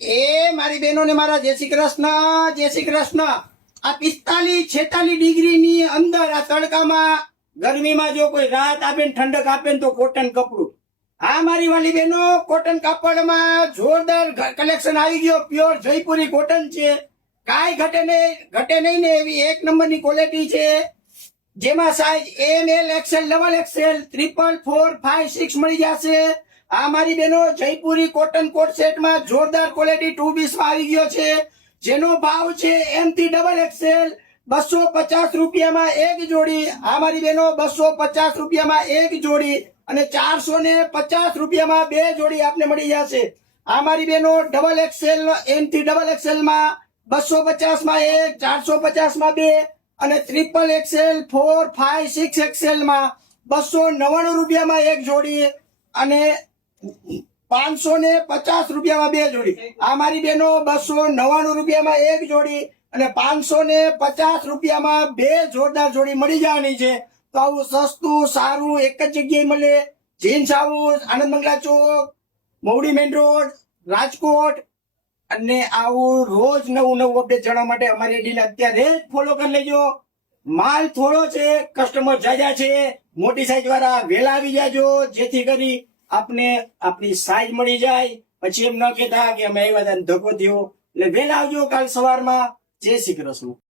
એ મારી બહેનો ને મારા જય શ્રી કૃષ્ણ, જય શ્રી કૃષ્ણ। આ 45-46 ડિગ્રીની અંદર આ તડકામાં ગરમીમાં જો કોઈ રાહત આપે ને ઠંડક આપે ને તો કોટન કપડું। હા મારી વાલી બહેનો, કોટન કાપડમાં જોરદાર કલેક્શન આવી ગયો। પ્યોર જયપુરી કોટન છે, કાંઈ ઘટે નહીં ને એવી એક નંબરની ક્વોલિટી છે। જેમાં સાઈઝ એમ, એલ, એક્સેલ, ડબલ એક્સેલ, 3, 4, 5, 6 મળી જશે। આ મારી બહેનો જયપુરી કોટન કોટ સેટમાં જોરદાર ક્વોલિટી 2 પીસમાં આવી ગયો છે, જેનો ભાવ છે એમ થી ડબલ એક્સેલ 250 રૂપિયામાં એક જોડી। આ મારી બહેનો 250 રૂપિયામાં એક જોડી અને 450 રૂપિયામાં બે જોડી આપને મળી જશે। આ મારી બહેનો ડબલ એક્સેલ એમ થી ડબલ એક્સેલ માં 250 માં એક, 450 માં બે અને 3 એક્સેલ, 4, 5, 6 એક્સેલ માં 299 રૂપિયામાં એક જોડી અને 550 રૂપિયામાં બે જોડી। આ મારી બહેનો 299 રૂપિયામાં એક જોડી અને 550 રૂપિયામાં બે જોરદાર જોડી મળી જવાની છે। તો આવું સસ્તું સારું એક જ જગ્યાએ મળે। જીન્સ હાઉસ, આનંદ મંગલા ચોક, મવડી મેઇન રોડ, રાજકોટ। અને આવું રોજ નવું અપડેટ જાણવા માટે અમારી ડીલ અત્યારે જ ફોલો કરી લેજો। માલ થોડો છે, કસ્ટમર જાજા છે, મોટી સાઈઝ વાળા વેલા આવી જાજો, જેથી કરી આપને આપણી સાઈઝ મળી જાય। પછી એમ ન કહેતા કે અમે આવ્યા હતા ધક્કો થયો। એટલે વેલા આવજો કાલ સવારમાં। જય શ્રી કૃષ્ણ।